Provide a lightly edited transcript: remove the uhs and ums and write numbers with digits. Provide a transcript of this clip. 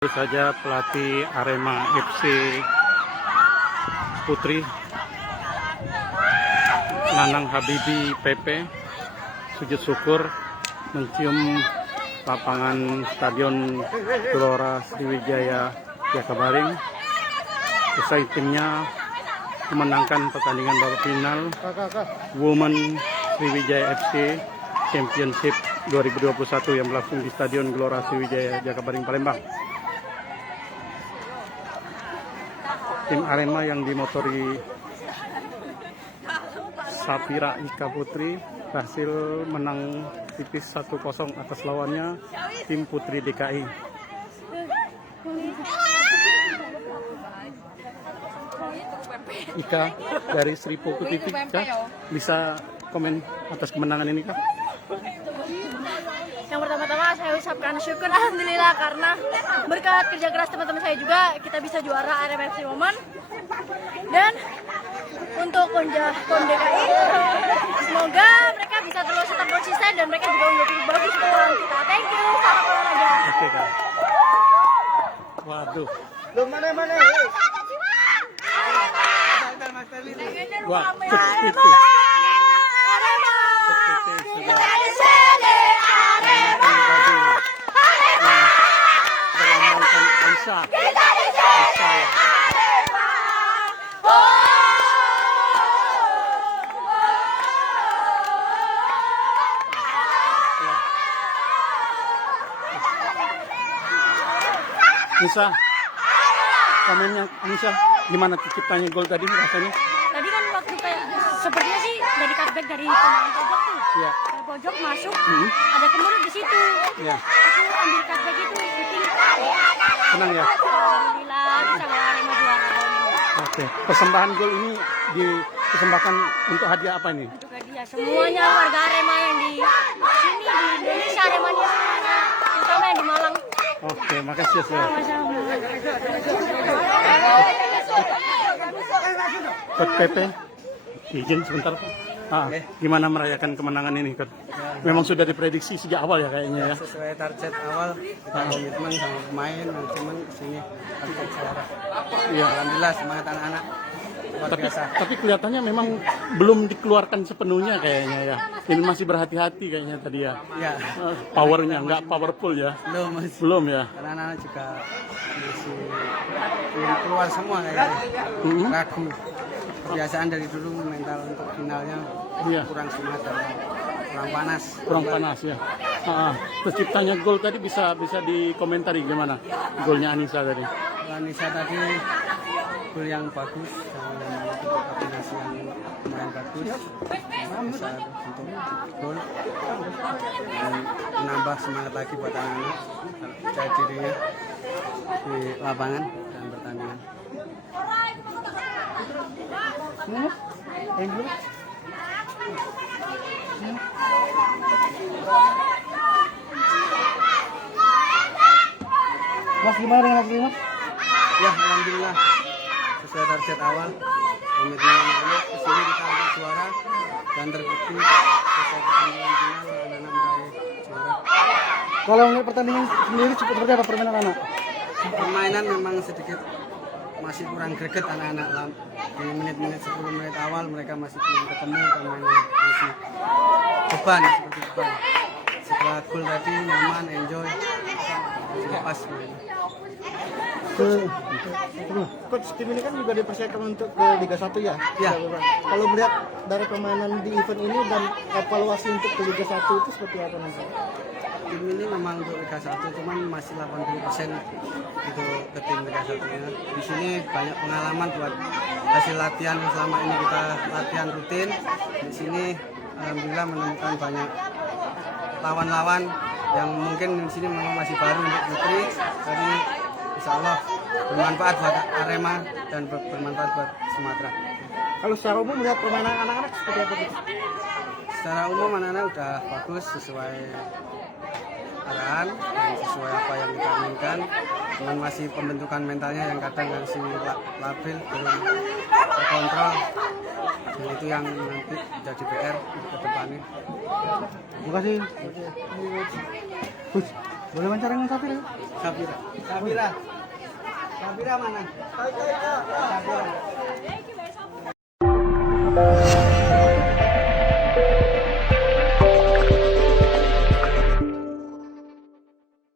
Tentu saja pelatih Arema FC Putri Nanang Habibi PP sujud syukur mencium lapangan Stadion Gelora Sriwijaya Jakabaring usai timnya memenangkan pertandingan babak final Women Sriwijaya FC Championship 2021 yang berlangsung di Stadion Gelora Sriwijaya Jakabaring Palembang. Tim Arema yang dimotori Safira Ika Putri berhasil menang tipis 1-0 atas lawannya tim Putri DKI. Ika dari Seripo Putri, bisa komen atas kemenangan ini, Kak? Yang pertama-tama saya ucapkan syukur alhamdulillah karena berkat kerja keras teman-teman saya juga kita bisa juara Arema FC Women. Dan untuk PON DKI semoga mereka bisa terus tetap konsisten dan mereka juga menjadi bagus lawan kita. Thank you, salam olahraga. Oke, Kak. Waduh. Wah, itu. Nisa, komennya Nisa, gimana ciptanya gol tadi rasanya? Tadi kan waktu kayak sepertinya sih dari cutback dari pemain pojok tuh. Iya. Dari pojok masuk, ada kemudian di situ. Iya. Aku ambil cutback itu shooting. Senang ya? Alhamdulillah bisa Arema juara. Oke. Persembahan gol ini dipersembahkan untuk hadiah apa ini? Untuk hadiah semuanya warga Arema yang di sini di Indonesia, Aremania semuanya, terutama yang di Malang. Oke, makasih ya. Coach Pepe, izin sebentar Pak. Gimana merayakan kemenangan ini, Coach? Memang sudah diprediksi sejak awal ya kayaknya ya. Sesuai target awal, kita komitmen sama pemain, manajemen kesini target juara. Iya. Alhamdulillah semangat anak-anak luar biasa. Tapi kelihatannya memang belum dikeluarkan sepenuhnya kayaknya ya. Ini masih berhati-hati kayaknya tadi ya. Ya, Powernya nggak powerful ya. Belum ya. karena anak-anak juga masih belum keluar semua kayaknya. Ragu. Kebiasaan dari dulu mental untuk finalnya Iya. kurang semangat dan kurang panas. Kurang panas ya. Terciptanya gol tadi bisa dikomentari gimana golnya Anissa tadi? Anissa tadi gol yang bagus dan kombinasi yang lumayan bagus, bisa untuk gol dan menambah semangat lagi buat anak-anak percaya dirinya di lapangan dan pertandingan. Mas gimana dengan hasilnya? Ya, alhamdulillah sesuai target awal. Komitmen dulu kesini kita untuk juara dan terbukti sesuai pertandingan final anak-anak meraih juara. Kalau melihat pertandingan sendiri seperti apa permainan anak? Permainan memang sedikit masih kurang greget anak-anak di menit-menit 10 menit awal mereka masih belum ketemu permainan masih beban seperti beban. Setelah gol tadi nyaman, enjoy, lepas main. Coach, tim ini kan juga dipersiapkan untuk ke Liga 1 ya? Ya. Kalau melihat dari permainan di event ini dan evaluasi untuk ke Liga 1 itu seperti apa nanti? Tim ini memang untuk Liga 1 cuman masih 80% gitu ke tim Liga 1-nya. Di sini banyak pengalaman buat hasil latihan yang selama ini kita latihan rutin. Di sini alhamdulillah menemukan banyak lawan-lawan yang mungkin di sini memang masih baru untuk Putri. Jadi insya Allah bermanfaat buat Arema dan bermanfaat buat Sumatera. Kalau secara umum melihat permainan anak-anak seperti apa gitu? Secara umum anak-anak udah bagus sesuai arahan dan sesuai apa yang kita inginkan. Cuman masih pembentukan mentalnya yang kadang masih labil, belum terkontrol. Dan itu yang nanti jadi PR ke depannya. Terima kasih. Boleh wawancara dengan Safira? Sabira. Sabira. Sabira mana? Sabira.